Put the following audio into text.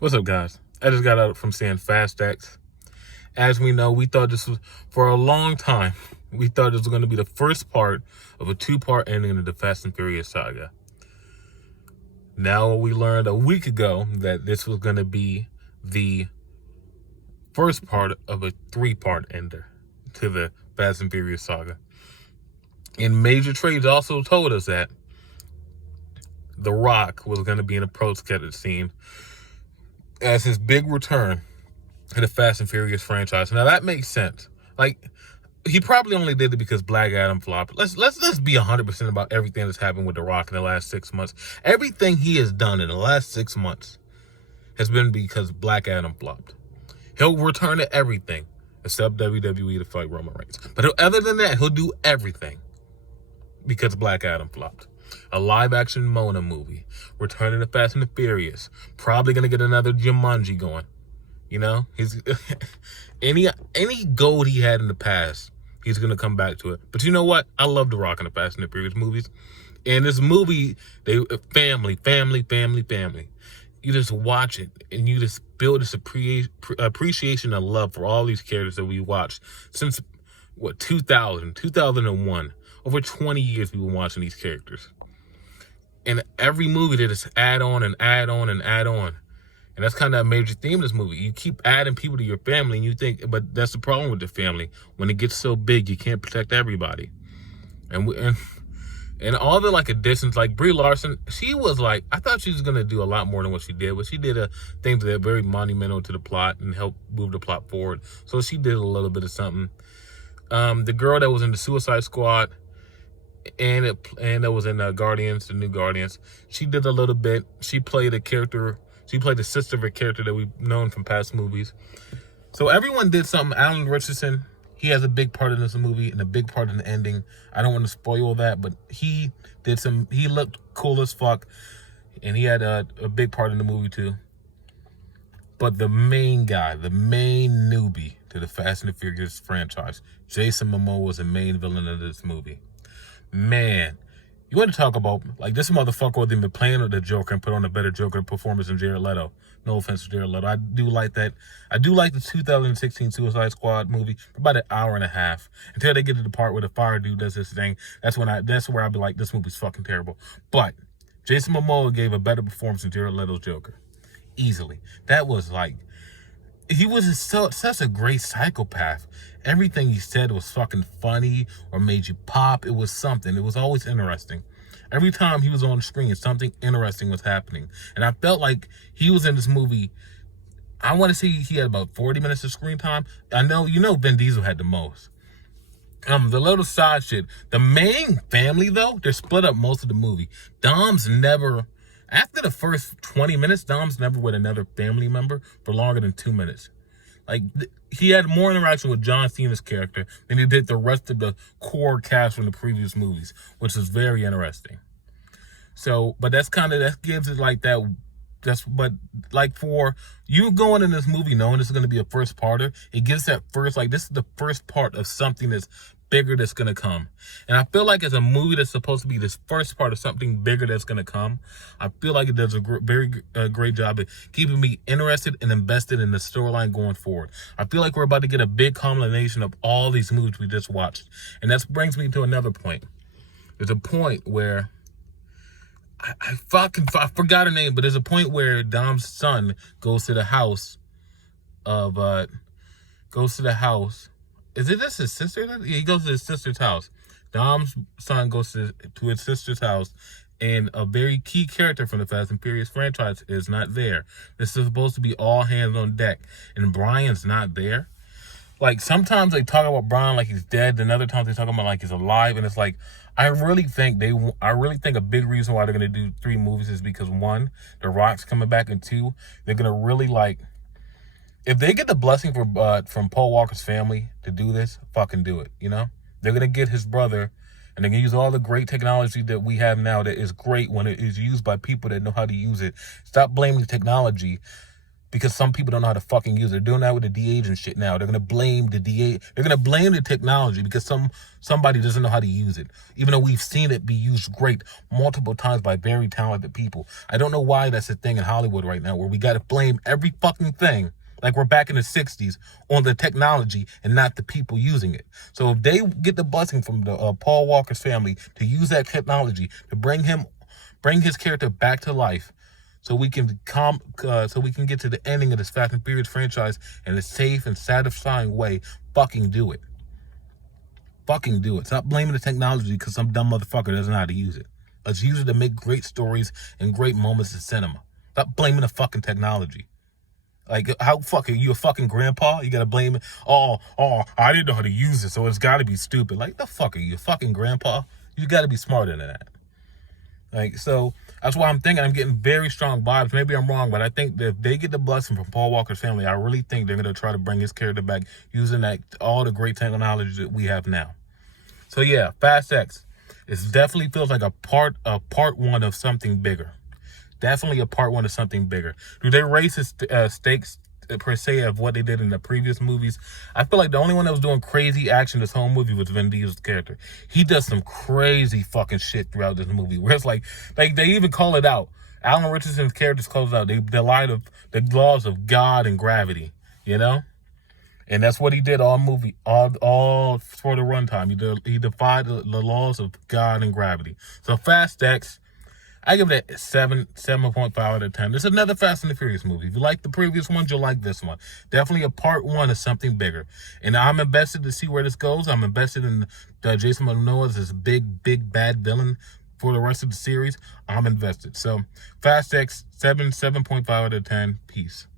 What's up, guys? I just got out from seeing fastx. As we know, we thought this was, for a long time, we thought this was going to be the first part of a two-part ending of the Fast and Furious saga. Now we learned a week ago that this was going to be the first part of a three-part ender to the Fast and Furious saga. And major trades also told us that The Rock was going to be in a post-credit scene as his big return to the Fast and Furious franchise. Now that makes sense. Like, he probably only did it because Black Adam flopped. Let's be 100% about everything that's happened with The Rock in the last 6 months. Everything he has done in the last 6 months has been because Black Adam flopped. He'll return to everything except WWE to fight Roman Reigns. But other than that, he'll do everything because Black Adam flopped. A live-action Mona movie, returning to Fast and the Furious, probably gonna get another Jumanji going. You know, he's any gold he had in the past, he's gonna come back to it. But you know what? I love The Rock in the Fast and the Furious movies. And this movie, family. You just watch it and you just build this appreciation and love for all these characters that we watched since 2001. Over 20 years we've been watching these characters. And every movie they just add on and add on and add on. And that's kind of a major theme of this movie. You keep adding people to your family and you think, but that's the problem with the family. When it gets so big, you can't protect everybody. And all the additions, like Brie Larson, she was I thought she was going to do a lot more than what she did, but she did things that are very monumental to the plot and helped move the plot forward. So she did a little bit of something. The girl that was in the Suicide Squad, and that was in Guardians, the new Guardians. She did a little bit. She played a character. She played the sister of a character that we've known from past movies. So everyone did something. Alan Richardson, he has a big part in this movie and a big part in the ending. I don't want to spoil that, but he did some. He looked cool as fuck, and he had a big part in the movie too. But the main guy, the main newbie to the Fast and the Furious franchise, Jason Momoa, was the main villain of this movie. Man, you want to talk about, this motherfucker would have been playing with the Joker and put on a better Joker performance than Jared Leto. No offense to Jared Leto. I do like that. I do like the 2016 Suicide Squad movie for about an hour and a half. Until they get to the part where the fire dude does his thing. That's where I'd be like, this movie's fucking terrible. But Jason Momoa gave a better performance than Jared Leto's Joker. Easily. That was he was such a great psychopath. Everything he said was fucking funny or made you pop. It was something. It was always interesting. Every time he was on the screen, something interesting was happening. And I felt like he was in this movie, I want to say he had about 40 minutes of screen time. I know, Vin Diesel had the most. The little side shit. The main family, though, they're split up most of the movie. After the first 20 minutes, Dom's never with another family member for longer than 2 minutes. He had more interaction with John Cena's character than he did the rest of the core cast from the previous movies, which is very interesting. So, but that gives it for you going in this movie knowing this is going to be a first parter, it gives that first, this is the first part of something that's bigger that's going to come. And I feel like as a movie that's supposed to be this first part of something bigger that's going to come, I feel like it does a very great job at keeping me interested and invested in the storyline going forward. I feel like we're about to get a big culmination of all these movies we just watched. And that brings me to another point. There's a point where I forgot her name, but there's a point where Dom's son goes to the house. Is it just his sister? Yeah, he goes to his sister's house. Dom's son goes to his sister's house, and a very key character from the Fast and Furious franchise is not there. This is supposed to be all hands on deck, and Brian's not there. Sometimes they talk about Brian like he's dead, and other times they talk about he's alive, and it's I really think a big reason why they're gonna do 3 movies is because 1, The Rock's coming back, and 2, they're gonna really if they get the blessing from Paul Walker's family to do this, fucking do it, They're going to get his brother, and they're going to use all the great technology that we have now that is great when it is used by people that know how to use it. Stop blaming technology because some people don't know how to fucking use it. They're doing that with the de-aging shit now. They're gonna blame the they're gonna blame the technology because somebody doesn't know how to use it. Even though we've seen it be used great multiple times by very talented people. I don't know why that's a thing in Hollywood right now, where we gotta blame every fucking thing, like we're back in the 60s, on the technology and not the people using it. So if they get the blessing from the Paul Walker's family to use that technology to bring his character back to life, so we can get to the ending of this Fast and Furious franchise in a safe and satisfying way, fucking do it. Fucking do it. Stop blaming the technology because some dumb motherfucker doesn't know how to use it. Let's use it to make great stories and great moments in cinema. Stop blaming the fucking technology. Like, how fucking, you a fucking grandpa? You gotta blame it. Oh, I didn't know how to use it, so it's gotta be stupid. Like, the fuck are you, a fucking grandpa? You gotta be smarter than that. Like, so that's why I'm thinking I'm getting very strong vibes. Maybe I'm wrong, but I think that if they get the blessing from Paul Walker's family, I really think they're gonna try to bring his character back using all the great technology that we have now. So yeah, fastx. It definitely feels like a part one of something bigger. Definitely a part one of something bigger. Do they raise the stakes per se of what they did in the previous movies? I feel like the only one that was doing crazy action this whole movie was Vin Diesel's character. He does some crazy fucking shit throughout this movie, where it's like they even call it out. Alan Richardson's characters calls it out. They lied of the laws of God and gravity, you know? And that's what he did all movie, all for the runtime. He defied the laws of God and gravity. So fastx, I give it a 7.5 out of 10. This is another Fast and the Furious movie. If you like the previous ones, you'll like this one. Definitely a part one of something bigger. And I'm invested to see where this goes. I'm invested in Jason Momoa as this big bad villain for the rest of the series. I'm invested. So fastx, 7.5 out of 10. Peace.